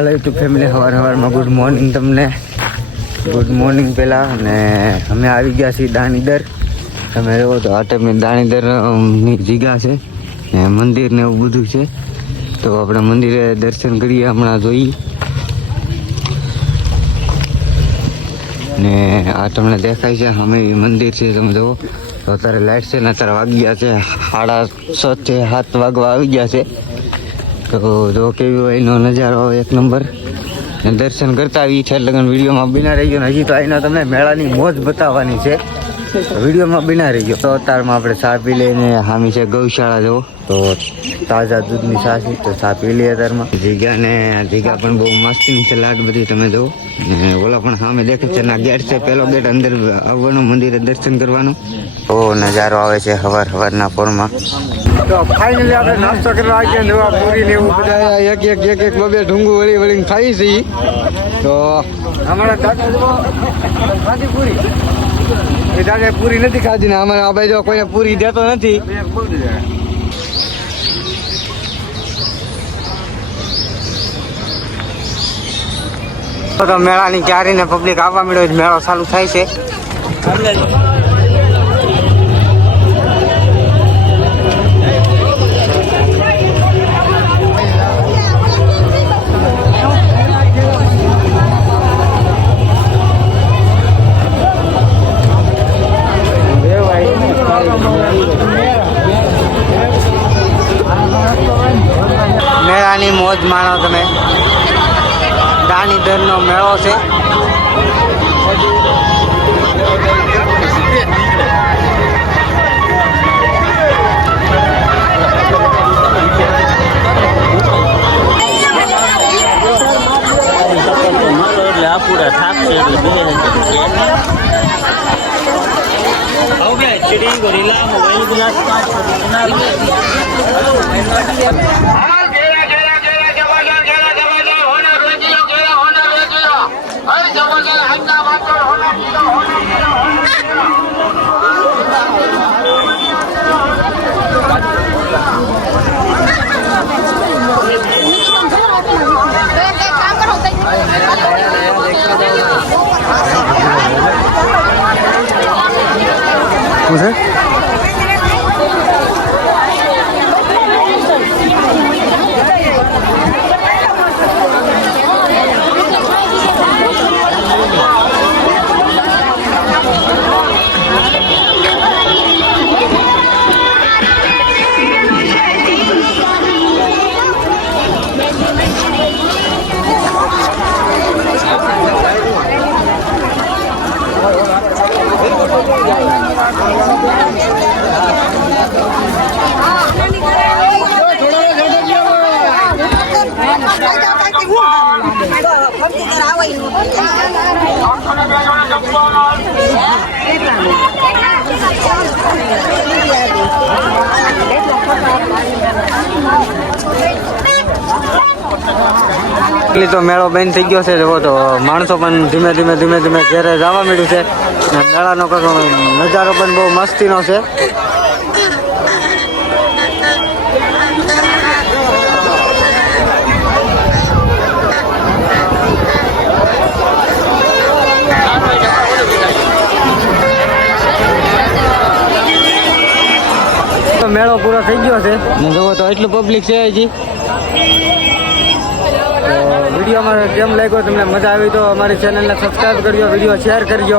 હાલો YouTube family, સવારમાં good morning તમને. Good morning પહેલાં. અને અમે આવી ગયા છીએ દાણીદર. તમે જોવો તો આ ટાઈપની દાણીદરની જગ્યા છે ને મંદિર ને એવું બધું છે. તો આપણે મંદિરે દર્શન કરીએ હમણાં જોઈએ. ને આ તમને દેખાય છે અમે મંદિર છે, તમે જુઓ તો અત્યારે લાઇટ છે ને અત્યારે વાગી ગયા છે 6:30 થી 7 વાગવા આવી ગયા છે. તો જો કેવી હોય એનો નજારો એક નંબર. દર્શન કરતા આવી છે લગન વિડીયોમાં બિના રહી ગયો. હજી તો અહીંનો તમને મેળાની મોજ બતાવવાની છે, વિડીયોમાં બિના રહી ગયો. તો અત્યારમાં આપણે ચા પી લઈને હામી છે ગૌશાળા જવો તો તાજા દૂધની ચા છે તો ચા પી લઈએ. અત્યારમાં જગ્યા પણ બહુ મસ્તીની છે, લાટ બધી તમે જુઓ. ઓલા પણ સામે દેખે છે ના ગેટ છે, પેલો ગેટ અંદર આવવાનું મંદિરે દર્શન કરવાનું. તો નજારો આવે છે સવારના પોરમાં. તો ફાઇનલી આપણે નાસ્તો કરવા આવી ગયા. પૂરી ને એવું બધા એક બે ઢુંગું વળીને ખાઈ છીએ. તો અમારા દાદા પૂરી એ દાદા પૂરી નથી ખાધી ને અમારે આ ભાઈ જો કોઈને પૂરી દેતો નથી. તો મેળાની ક્યારીને પબ્લિક આવવા મળ્યો, મેળો ચાલુ થાય છે. મેળાની મોજ માણો તમે. દાણીદરનો મેળો છે. તો મેળો બંધ થઈ ગયો છે. જુઓ તો માણસો પણ ધીમે ધીમે ઘેરે જવા માંડ્યું છે. મેળાનો નજારો પણ બહુ મસ્તીનો છે. મેળો પૂરો થઈ ગયો છે ને જુઓ તો એટલું પબ્લિક છે હજી. વિડીયો અમારે કેમ લાગ્યો, તમને મજા આવી તો અમારી ચેનલને સબસ્ક્રાઈબ કરજો, વિડીયો શેર કરજો.